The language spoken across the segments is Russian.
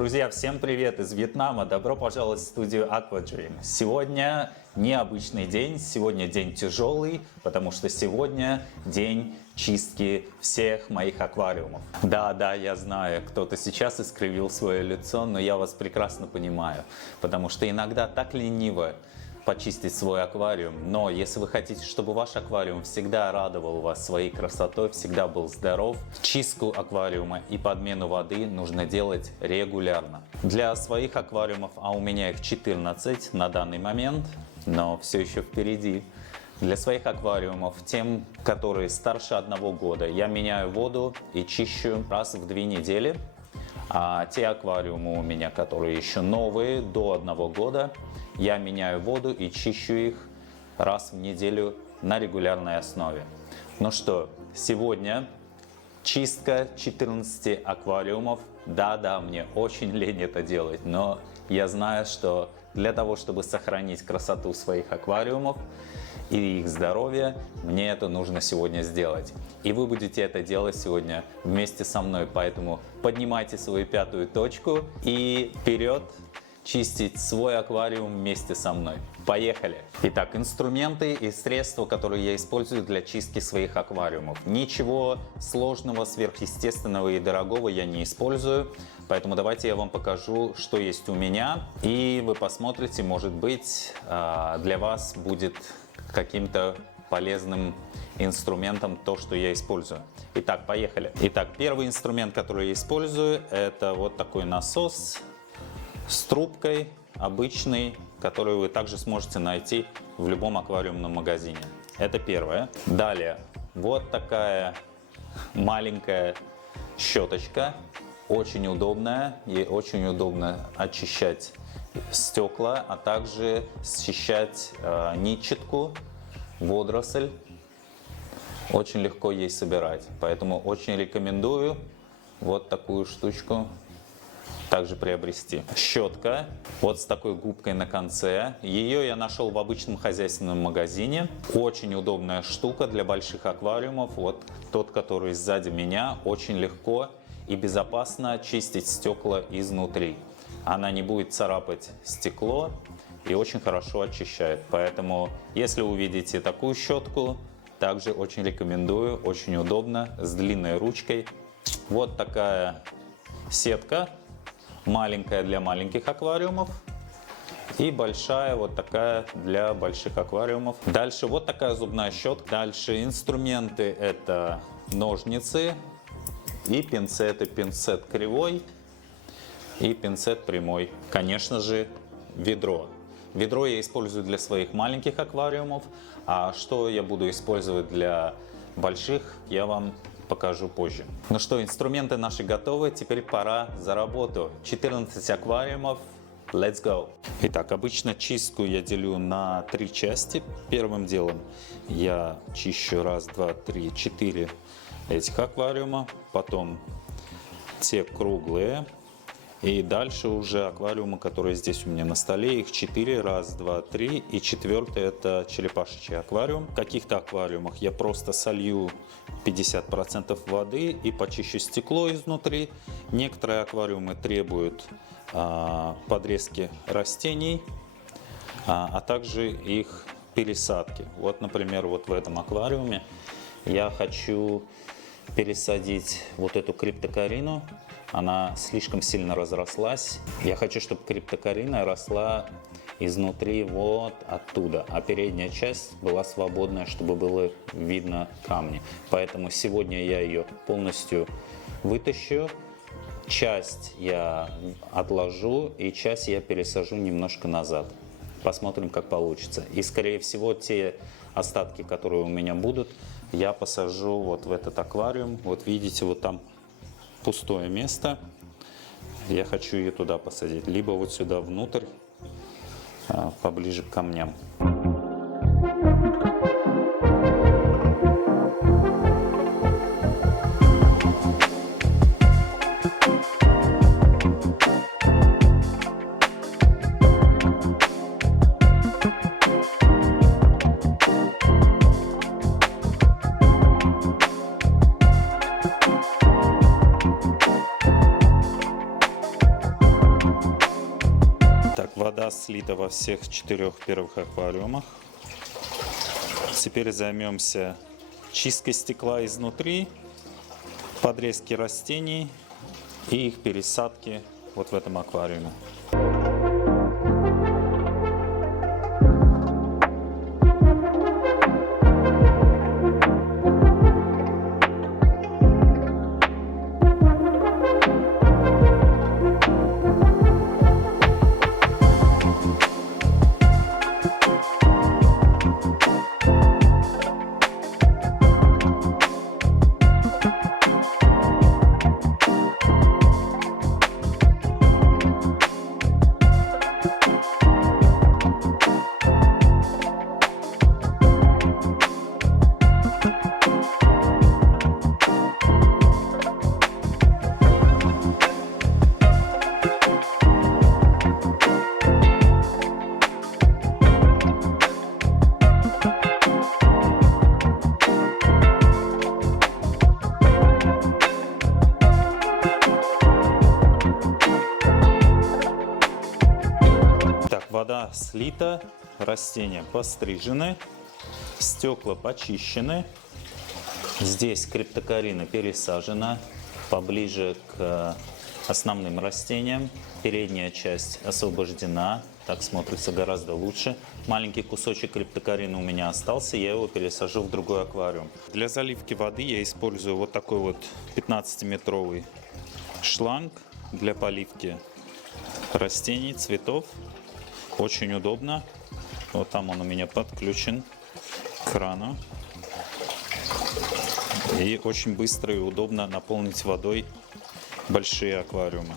Друзья, всем привет из Вьетнама! Добро пожаловать в студию Aquadream. Сегодня необычный день, сегодня день тяжелый, потому что сегодня день чистки всех моих аквариумов. Да, я знаю, кто-то сейчас искривил свое лицо, но я вас прекрасно понимаю, потому что иногда так лениво почистить свой аквариум, но если вы хотите, чтобы ваш аквариум всегда радовал вас своей красотой, всегда был здоров, чистку аквариума и подмену воды нужно делать регулярно. Для своих аквариумов, а у меня их 14 на данный момент, но все еще впереди, для своих аквариумов, тем, которые старше 1 года, я меняю воду и чищу раз в 2 недели. А те аквариумы у меня, которые еще новые, до 1 года, я меняю воду и чищу их раз в неделю на регулярной основе. Ну что, сегодня чистка 14 аквариумов. Да, мне очень лень это делать, но я знаю, что для того, чтобы сохранить красоту своих аквариумов и их здоровье, мне это нужно сегодня сделать. И вы будете это делать сегодня вместе со мной, поэтому поднимайте свою 5-ю точку и вперед чистить свой аквариум вместе со мной. Поехали! Итак, инструменты и средства, которые я использую для чистки своих аквариумов. Ничего сложного, сверхъестественного и дорогого я не использую, поэтому давайте я вам покажу, что есть у меня, и вы посмотрите, может быть, для вас будет каким-то полезным инструментом то, что я использую. Итак, поехали. Итак, первый инструмент, который я использую, это вот такой насос с трубкой, обычный, который вы также сможете найти в любом аквариумном магазине. Это первое. Далее, вот такая маленькая щеточка, очень удобная, ей очень удобно очищать стекла, а также счищать нитчатку, водоросль. Очень легко ей собирать, поэтому очень рекомендую вот такую штучку также приобрести. Щетка вот с такой губкой на конце. Ее я нашел в обычном хозяйственном магазине. Очень удобная штука для больших аквариумов. Вот тот, который сзади меня, очень легко и безопасно чистить стекла изнутри. Она не будет царапать стекло и очень хорошо очищает. Поэтому, если увидите такую щетку, также очень рекомендую. Очень удобно, с длинной ручкой. Вот такая сетка. Маленькая для маленьких аквариумов и большая вот такая для больших аквариумов. Дальше вот такая зубная щетка. Дальше инструменты — это ножницы и пинцеты. Пинцет кривой и пинцет прямой. Конечно же, ведро. Ведро я использую для своих маленьких аквариумов, а что я буду использовать для больших, я вам покажу позже. Ну что, инструменты наши готовы, теперь пора за работу. 14 аквариумов, let's go! Итак, обычно чистку я делю на 3 части. Первым делом я чищу 1, 2, 3, 4 этих аквариума, потом те круглые, и дальше уже аквариумы, которые здесь у меня на столе, их 4, 1, 2, 3, и 4-й это черепашечий аквариум. В каких-то аквариумах я просто солью 50% воды и почищу стекло изнутри. Некоторые аквариумы требуют подрезки растений, а также их пересадки. Вот, например, вот в этом аквариуме я хочу пересадить вот эту криптокарину. Она слишком сильно разрослась. Я хочу, чтобы криптокарина росла изнутри вот оттуда, а передняя часть была свободная, чтобы было видно камни. Поэтому сегодня я ее полностью вытащу. Часть я отложу и часть я пересажу немножко назад. Посмотрим, как получится. И скорее всего те остатки, которые у меня будут, я посажу вот в этот аквариум. Вот видите, вот там пустое место. Я хочу ее туда посадить, либо вот сюда внутрь, поближе к камням. Вода слита во всех 4 первых аквариумах. Теперь займемся чисткой стекла изнутри, подрезки растений и их пересадки вот в этом аквариуме. Вода слита, растения пострижены, стекла почищены. Здесь криптокарина пересажена поближе к основным растениям. Передняя часть освобождена, так смотрится гораздо лучше. Маленький кусочек криптокарины у меня остался, я его пересажу в другой аквариум. Для заливки воды я использую вот такой вот 15-метровый шланг для поливки растений, цветов. Очень удобно. Вот там он у меня подключен к крану. И очень быстро и удобно наполнить водой большие аквариумы.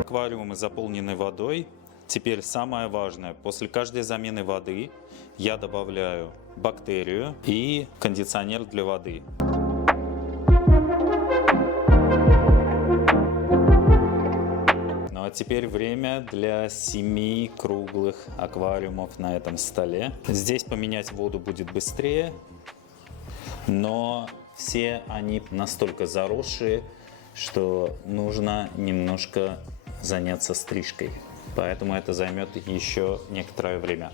Аквариумы заполнены водой. Теперь самое важное. После каждой замены воды я добавляю бактерию и кондиционер для воды. Ну а теперь время для 7 круглых аквариумов на этом столе. Здесь поменять воду будет быстрее, но все они настолько заросшие, что нужно немножко заняться стрижкой. Поэтому это займет еще некоторое время.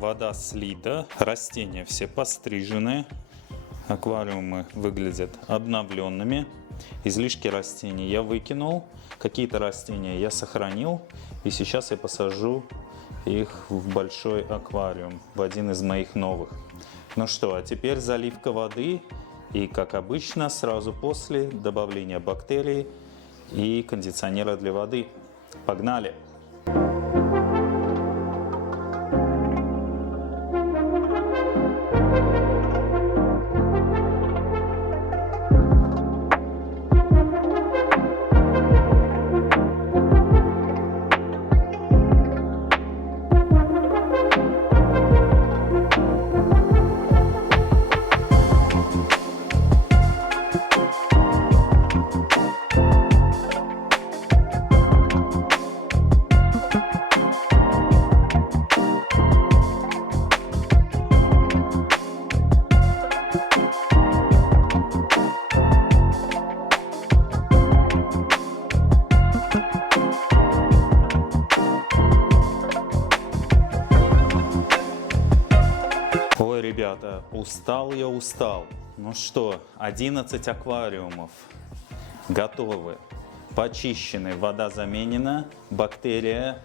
Вода слита, растения все пострижены, аквариумы выглядят обновленными. Излишки растений я выкинул, какие-то растения я сохранил, и сейчас я посажу их в большой аквариум, в один из моих новых. Ну что, а теперь заливка воды, и как обычно сразу после добавления бактерий и кондиционера для воды. Погнали! ребята, устал я, устал. Ну что, 11 аквариумов готовы, почищены, вода заменена, бактерия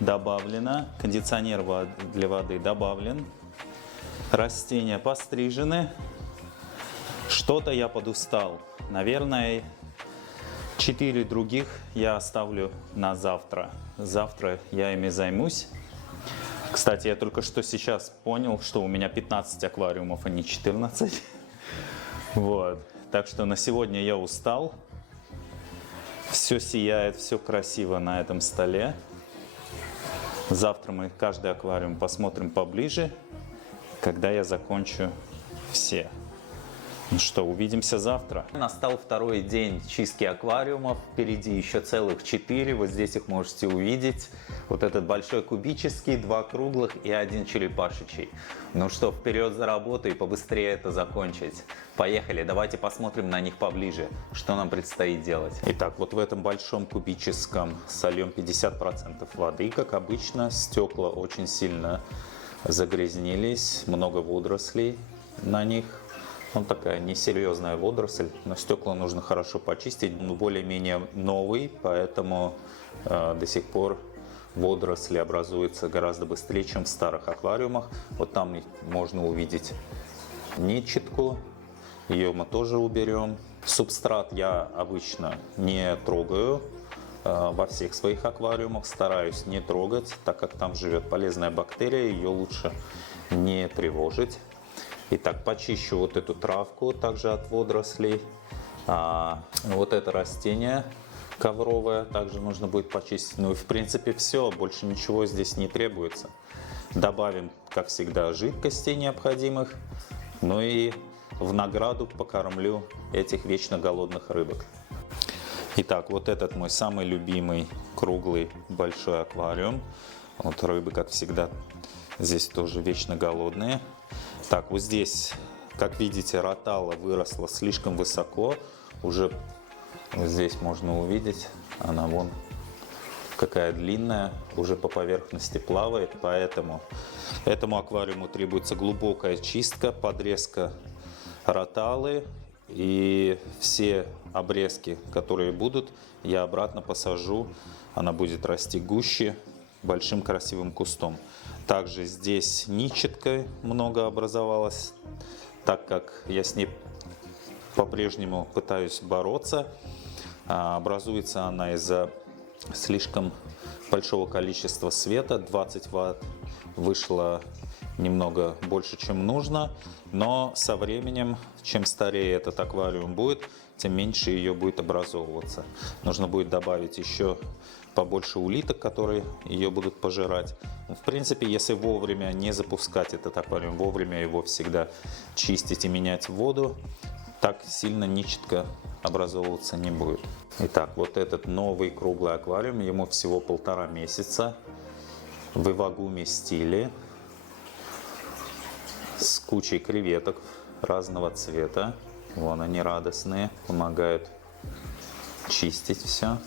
добавлена, кондиционер для воды добавлен, растения пострижены. Что-то я подустал. Наверное, 4 других я оставлю на завтра. Завтра я ими займусь. Кстати, я только что сейчас понял, что у меня 15 аквариумов, а не 14. Вот. Так что на сегодня я устал. Все сияет, все красиво на этом столе. Завтра мы каждый аквариум посмотрим поближе, когда я закончу все. Ну что, увидимся завтра. Настал второй день чистки аквариумов. Впереди еще целых 4. Вот здесь их можете увидеть. Вот этот большой кубический, 2 круглых и 1 черепашечий. Ну что, вперед за работу и побыстрее это закончить. Поехали, давайте посмотрим на них поближе, что нам предстоит делать. Итак, вот в этом большом кубическом сольем 50% воды, как обычно. Стекла очень сильно загрязнились, много водорослей на них. Он такая несерьезная водоросль, но стекла нужно хорошо почистить. Он более-менее новый, поэтому до сих пор водоросли образуются гораздо быстрее, чем в старых аквариумах. Вот там можно увидеть нитчатку, ее мы тоже уберем. Субстрат я обычно не трогаю во всех своих аквариумах, стараюсь не трогать, так как там живет полезная бактерия, ее лучше не тревожить. Итак, почищу вот эту травку также от водорослей. Вот это растение ковровое также нужно будет почистить. Ну и в принципе все, больше ничего здесь не требуется. Добавим, как всегда, жидкостей необходимых. Ну и в награду покормлю этих вечно голодных рыбок. Итак, вот этот мой самый любимый круглый большой аквариум. Вот рыбы, как всегда, здесь тоже вечно голодные. Так, вот здесь, как видите, ротала выросла слишком высоко. Уже вот здесь можно увидеть, она вон какая длинная, уже по поверхности плавает. Поэтому этому аквариуму требуется глубокая чистка, подрезка роталы. И все обрезки, которые будут, я обратно посажу. Она будет расти гуще, большим красивым кустом. Также здесь нитчатка много образовалось, так как я с ней по-прежнему пытаюсь бороться. Образуется она из-за слишком большого количества света. 20 Вт вышло немного больше, чем нужно. Но со временем, чем старее этот аквариум будет, тем меньше ее будет образовываться. Нужно будет добавить еще побольше улиток, которые ее будут пожирать. В принципе, если вовремя не запускать этот аквариум, вовремя его всегда чистить и менять воду, так сильно нитчатка образовываться не будет. Итак, вот этот новый круглый аквариум, ему всего 1,5 месяца, в ивагуми стиле, с кучей креветок разного цвета. Вон они радостные, помогают чистить все.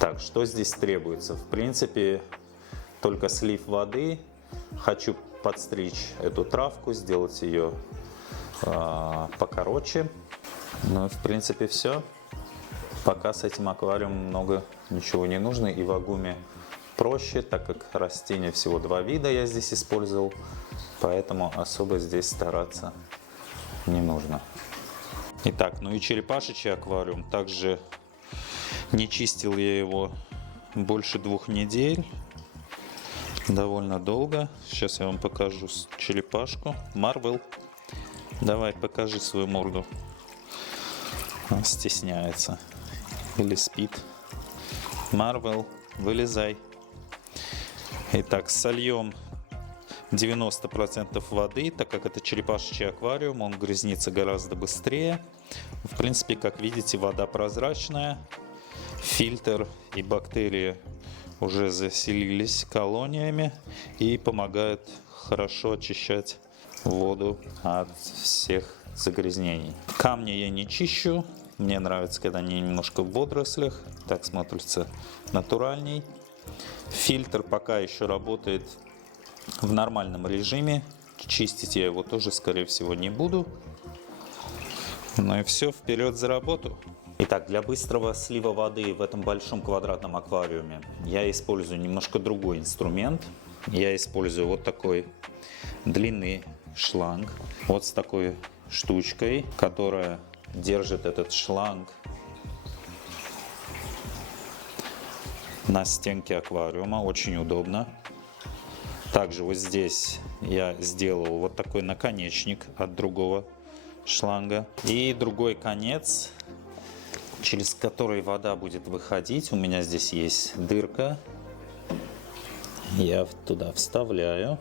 Так, что здесь требуется? В принципе, только слив воды. Хочу подстричь эту травку, сделать ее покороче. Ну, в принципе, все. Пока с этим аквариумом много ничего не нужно. И ивагуми проще, так как растения всего 2 вида я здесь использовал. Поэтому особо здесь стараться не нужно. Итак, ну и черепашечий аквариум. Также не чистил я его больше 2 недель. Довольно долго. Сейчас я вам покажу черепашку. Марвел, давай, покажи свою морду. Он стесняется. Или спит. Марвел, вылезай. Итак, сольем 90% воды, так как это черепашечий аквариум, он грязнится гораздо быстрее. В принципе, как видите, вода прозрачная. Фильтр и бактерии уже заселились колониями и помогают хорошо очищать воду от всех загрязнений. Камни я не чищу. Мне нравится, когда они немножко в водорослях. Так смотрится натуральней. Фильтр пока еще работает в нормальном режиме. чистить я его тоже, скорее всего, не буду. Ну и все, вперед за работу. Итак, для быстрого слива воды в этом большом квадратном аквариуме я использую немножко другой инструмент. Я использую вот такой длинный шланг, вот с такой штучкой, которая держит этот шланг на стенке аквариума. Очень удобно. Также вот здесь я сделал вот такой наконечник от другого шланга. И другой конец, через который вода будет выходить. У меня здесь есть дырка. Я туда вставляю.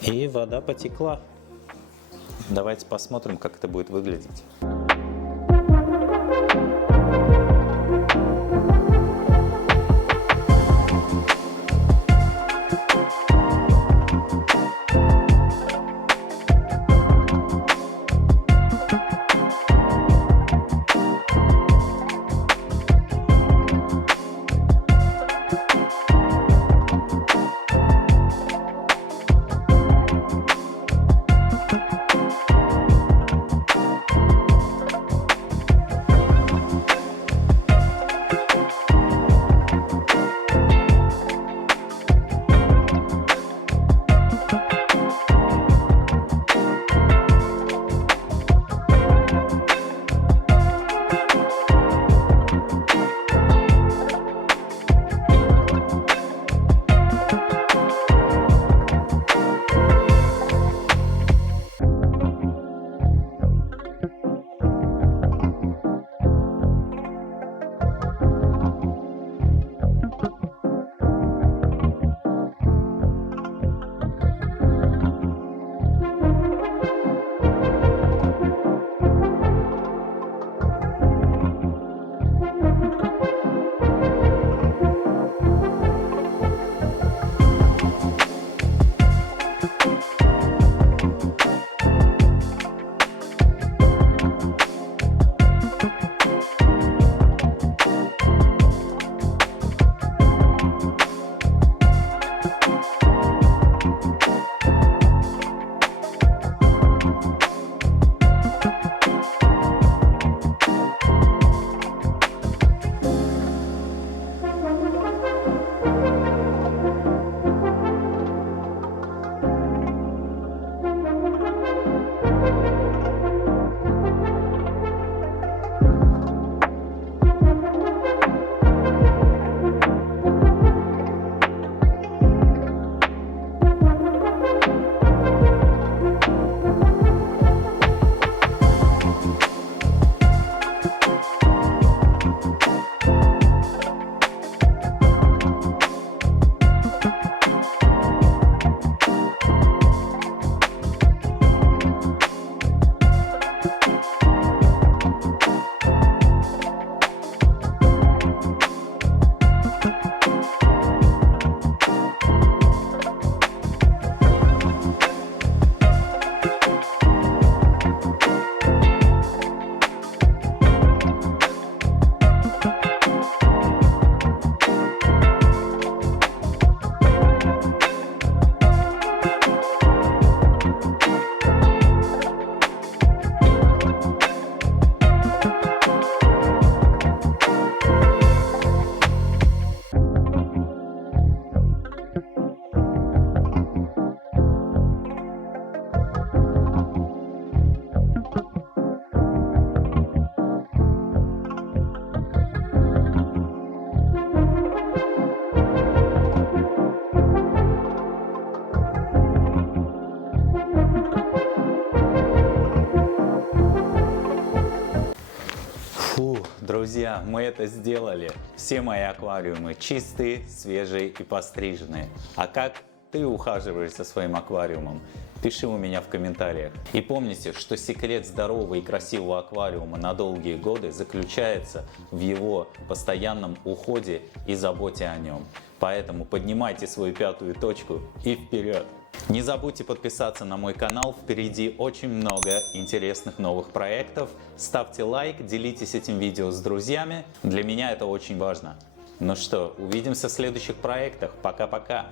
И вода потекла. Давайте посмотрим, как это будет выглядеть. Друзья, мы это сделали. Все мои аквариумы чистые, свежие и постриженные. А как ты ухаживаешь за своим аквариумом? Пиши у меня в комментариях. И помните, что секрет здорового и красивого аквариума на долгие годы заключается в его постоянном уходе и заботе о нем. Поэтому поднимайте свою пятую точку и вперед! Не забудьте подписаться на мой канал, впереди очень много интересных новых проектов. Ставьте лайк, делитесь этим видео с друзьями, для меня это очень важно. Ну что, увидимся в следующих проектах, пока-пока!